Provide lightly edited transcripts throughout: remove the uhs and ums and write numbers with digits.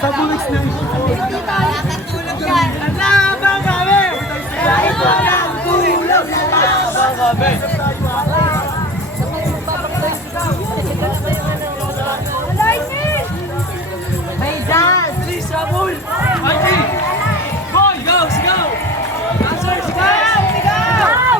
Sa bulis na ito. Laban kami! Laban kami! May dance! Please, Ramon! Mikey! Boy, go! Sigaw! Dancer, sigaw! Sigaw!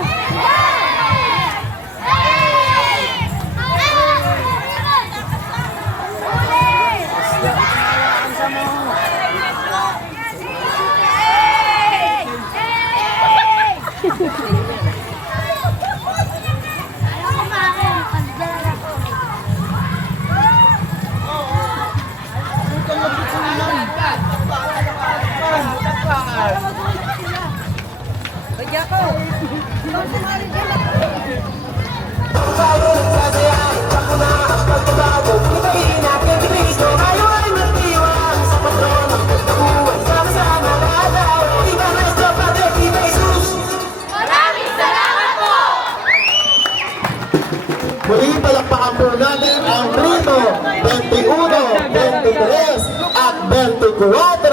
Bagya ko! Muli palakpakan po natin ang Primo 21, 23 at 24.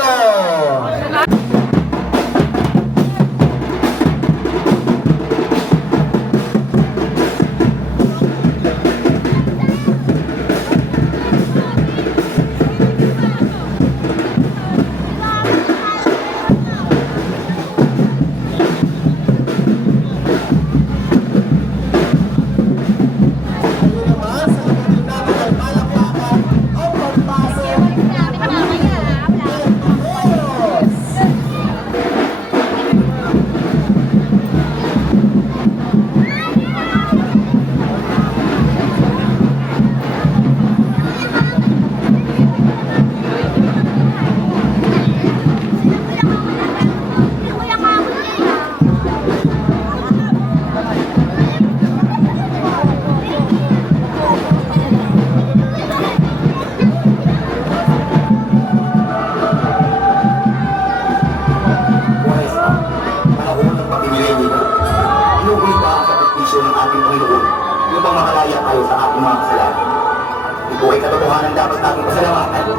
Ito ay katotohanan dapat natin pasalamatan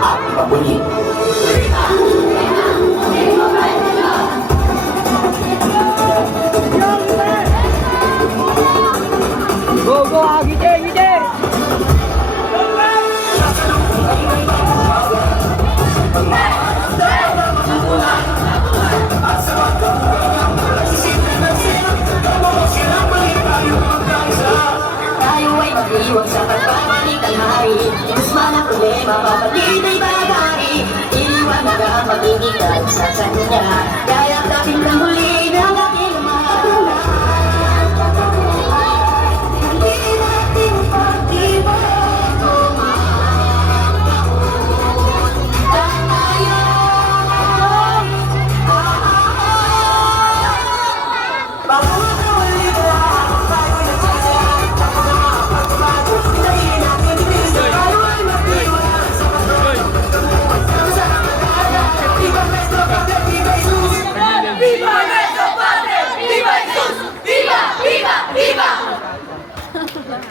at ipabunyi. Go, go! Gide! Gide! Tayo ay mag-iwag sa pagpapalik ng hari. Mas malang problema, papalit ay bagay. Iniwan na ka mag-ibigay sa kanya. Kaya tapin ka muli ng aking mga tulad. Hindi natin pag-ibig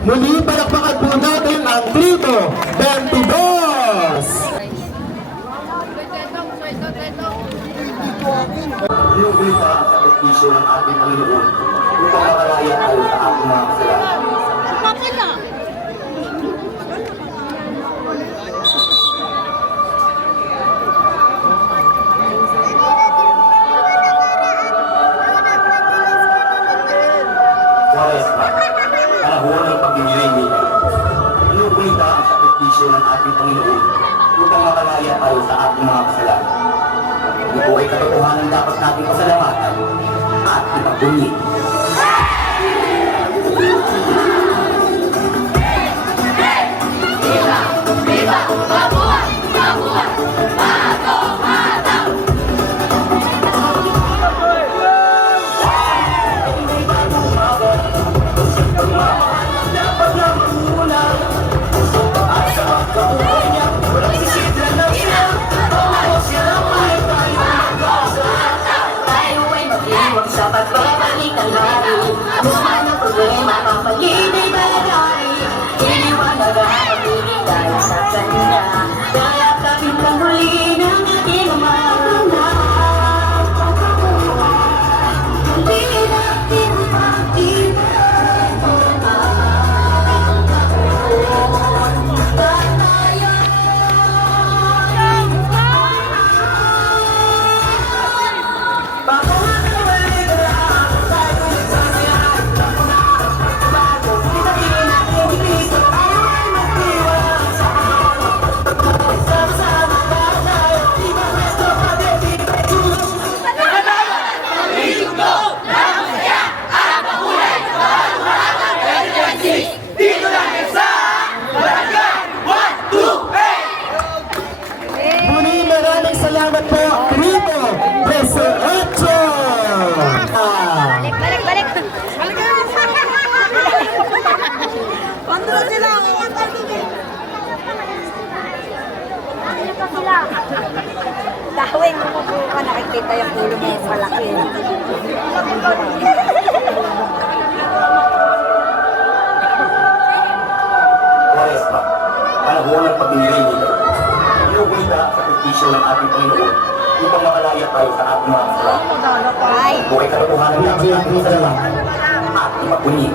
Muli palakpakan po natin ang Primo 22. Inuwi pa ang sakripisyo ng ating Panginoon upang makalaya tayo sa ating mga kasalanan. Waresma, panahon ng pagdinilig. Inuwi pa ang sakripisyo ng ating Panginoon upang makalaya tayo sa ating mga kasalanan. Ito ay katotohanan dapat natin pasalamatan at ipagpunyi. Sa pagbabalik ng hari, gusto ng problema, papalit pa sila. Dahil umupo ka, nakikita yung ulo mo malaki. Oresma, panahon ng pagpinilay nito. Inuwi ka sa petisyon ng ating Panginoon upang makalaya tayo sa ating mga kasalanan. Ay, Buhay katotohanan dapat natin masalamatan at ipagpuni.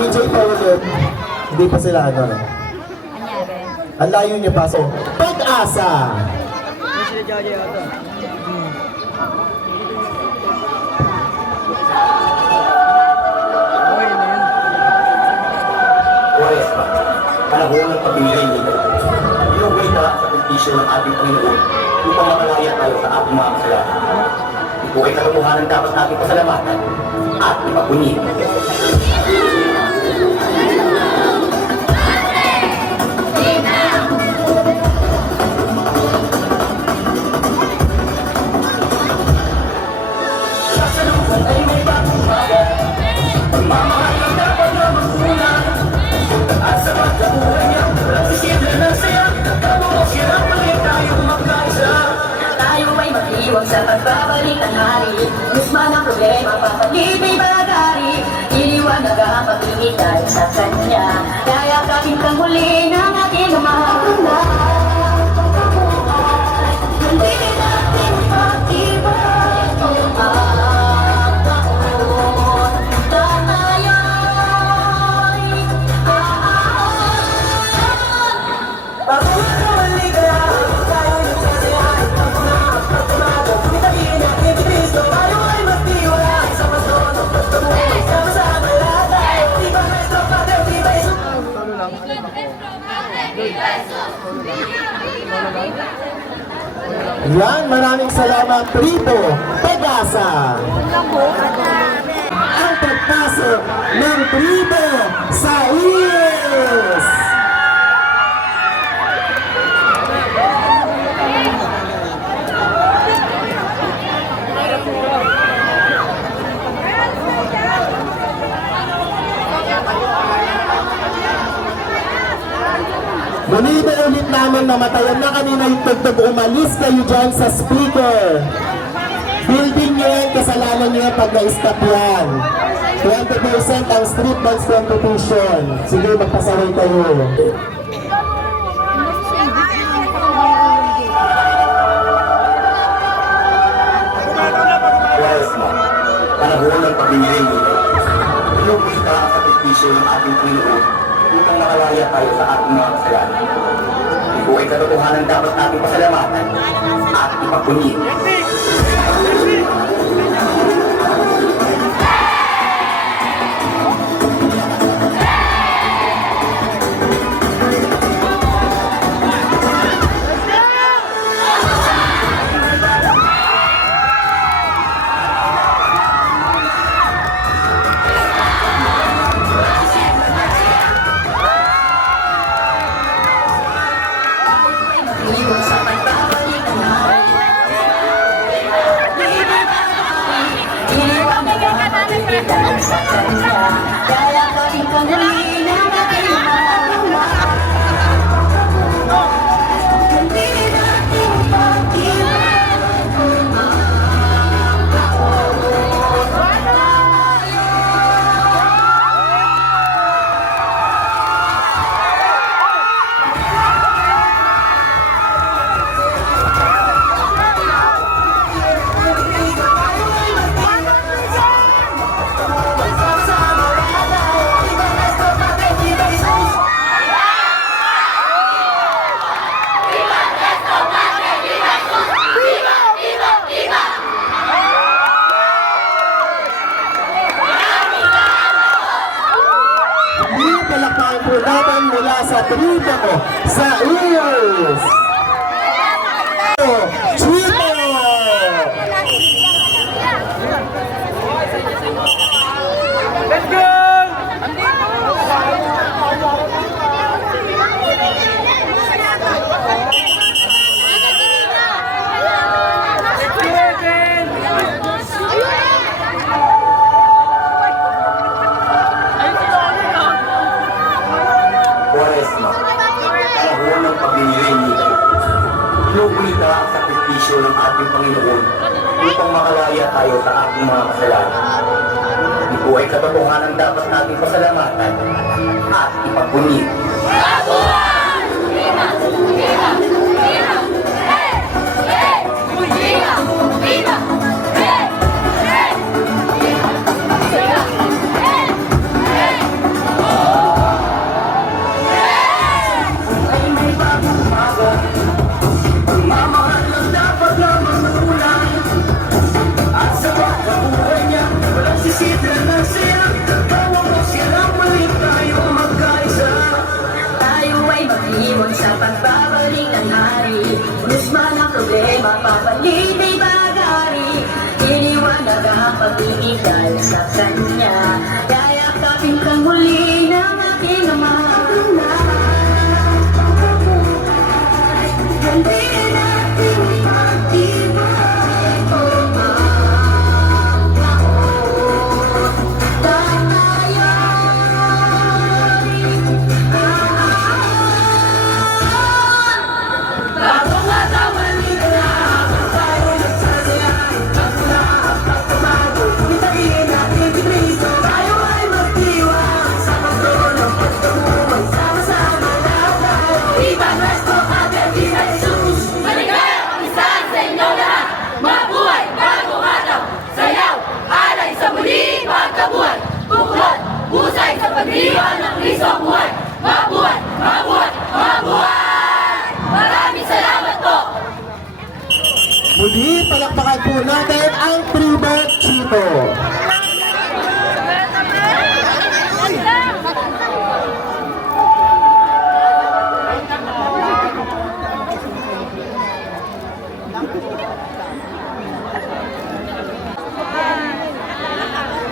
DJ Paulot, hindi pa sila ano. anyari. Ang layo niya pa. So, Pag-asa! Oresma, panahon ng pagpinilay nito. Inuwi ka sa petisyon ng ating Panginoon upang makalaya tayo sa ating mga kasalanan. Buhay katotohanan dapat natin pasalamatan at ipagpuni. Tayo ay mag-iwag sa pagbabalik ng hari. Gusman ang problema, papalit ay balagari. Iliwanag ang pag-ingitay sa kanya. Kaya kapit kang huli ng ating mga hindi natin pag-ibay ang taon. Tayo'y Yan, maraming salamat, Prito. Pag-asa! Ang pagpasok ng Prito sa is! Muli ba ulit namin namatayan na kanina yung tugtog, umalis kayo dyan sa speaker. Building nyo yan, kasalanan nyo yan pag na-stop yan. 20% ang street dance competition. Sige, magpasaway kayo. Oresma, panahon ng pagpinilay nito. Inuwi ka sa petisyon ng ating Panginoon upang makalaya tayo sa ating mga kasalanan. Buhay katotohanan dapat natin pasalamatan at ipagpuni. iwan sa pagbabalik ng hari. Iliwanag ang pag-ibigay sa kanya. Kaya kapit kang huli ng ating mga hindi natin pag-ibig ang taon. Hindi palakpakan po natin mula sa Prito sa is! Chito! Let's go! Oresma, panahon ng pagpinilay nito. ang sakripisyo ng ating Panginoon upang makalaya tayo sa ating mga kasalanan. Ito po ay katotohanan dapat nating pasalamatan at ipagpuni. Ay may bagong umaga. Mamahal lang dapat lamang magulang. At sa pagkabuhay niya, walang sisitran ng siya. Bawang mo silang muli tayo magkaisa. Tayo ay mag-iwan sa pagbabalik ng hari. Unos man ang problema, papalit ay bagari. Iniwanag ang pag-ibig dahil sa kanya. Yayakapin kang huli ng aking ama. Hindi natin mag-iwan. Pagdiwan ng Kristo ang buhay! Mabuhay! Mabuhay! Mabuhay! Maraming salamat po! Muli, palakpakan po natin ang Tribet Chito.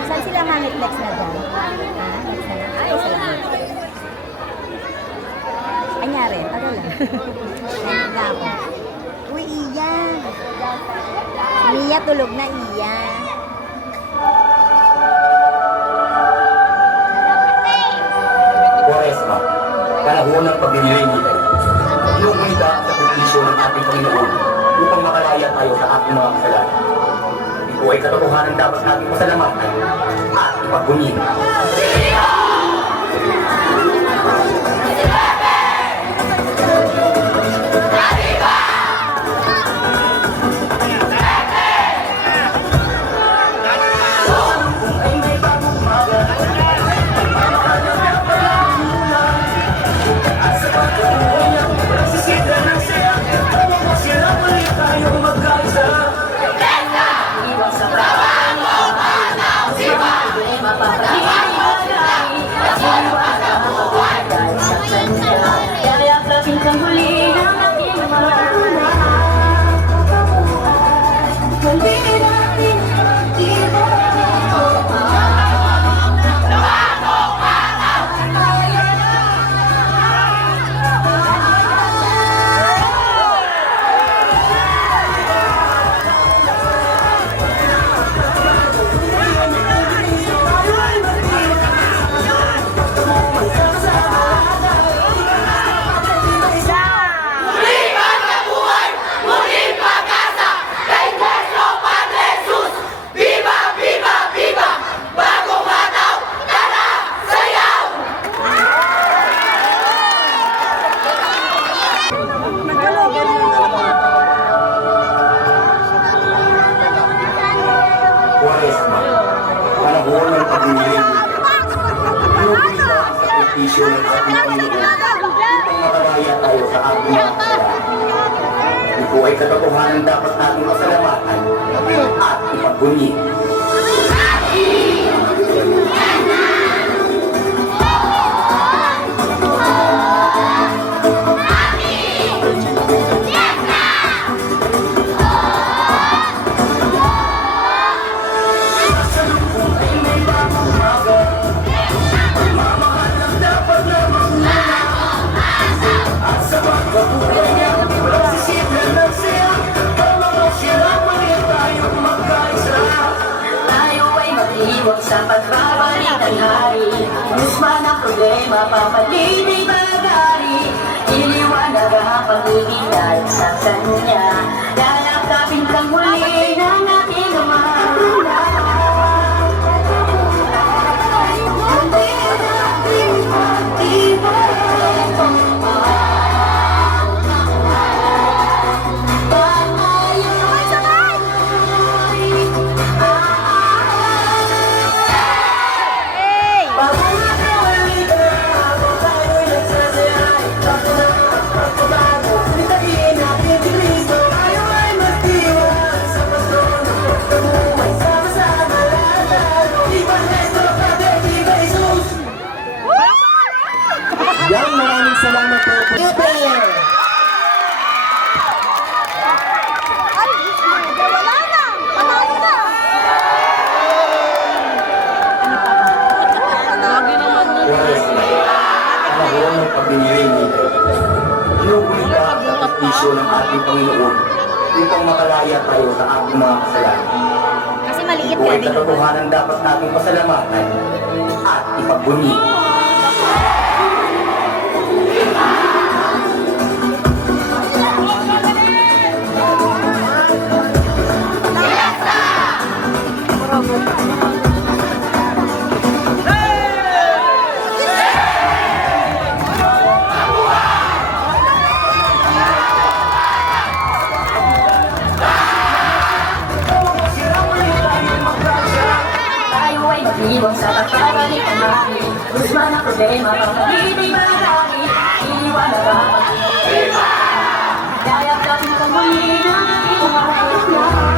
Saan sila hamit next na dyan? Next na lang. Ay, salamat. Anyari, tagal lang. Nandun na ako. Uy, Iyan. Si Mia tulog na, Iyan. Quaresma, panahon ng paglilingkod. Inumita ang sakripisyo ng ating Panginoon upang makalaya tayo sa ating mga kasalanan. Ito ay katotohanan dapat nating pasalamatan at ipagpuni. Ay may bagong umaga. Mamahal lang dapat lamang magulang. At sa pagkabuhay niya, walang sisitran ng siya. Bawang mo silang muli tayo magkaisa. Iwan sa bawang mo, manaw, siwa. Mapapalit ay bagay. Iniwan ang buhay dahil sa kanya. Yayakapin kang huli ng aking magulang. Hindi natin mag-iwan. Quaresma, panahon ng paglilingkod. Inumita ang sakripisyo ng ating Panginoon upang makalaya tayo sa ating mga kasalanan. Ito ay katotohanan dapat nating pasalamatan at ipagpuni. Ay may bagong umaga. Mamahal lang dapat lamang magulang. At sa pagkabuhay niya, walang sisitran ng siya. Bawang mo silang muli tayo magkaisa. magbibigay sa kanya. Yayakapin kang muli ng aking magulang. Yan, maraming salamat po. Pepe! Ay, wala na. Panalo na. Panahon ng pagbibigay. Inukulita sa sakripisyo ng ating Panginoon upang makalaya tayo sa ating mga kasalanan. Kasi maliit Ito ka ay din. katotohanan dapat nating pasalamatan at ipagbunyi. Tayo ay mag-ibang sa pagkakali ng hari. Guzman ang problema, pag-ibig marami. Iniwanag ang pag-ibig. Kaya kapit kang muli ng aking magulang.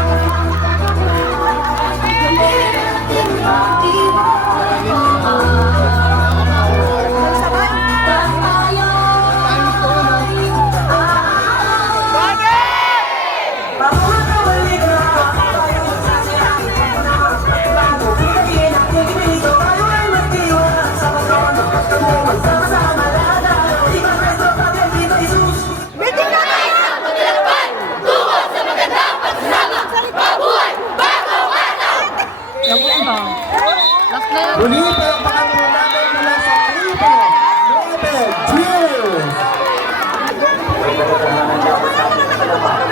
Paglalakbay, tungo sa magandang pagsasama. Mabuhay, bagong bata! Muli, palakpakan mo natin mula sa Tripo. Nueve, cheers! Ito ay katotohanan dapat nating pasalamatan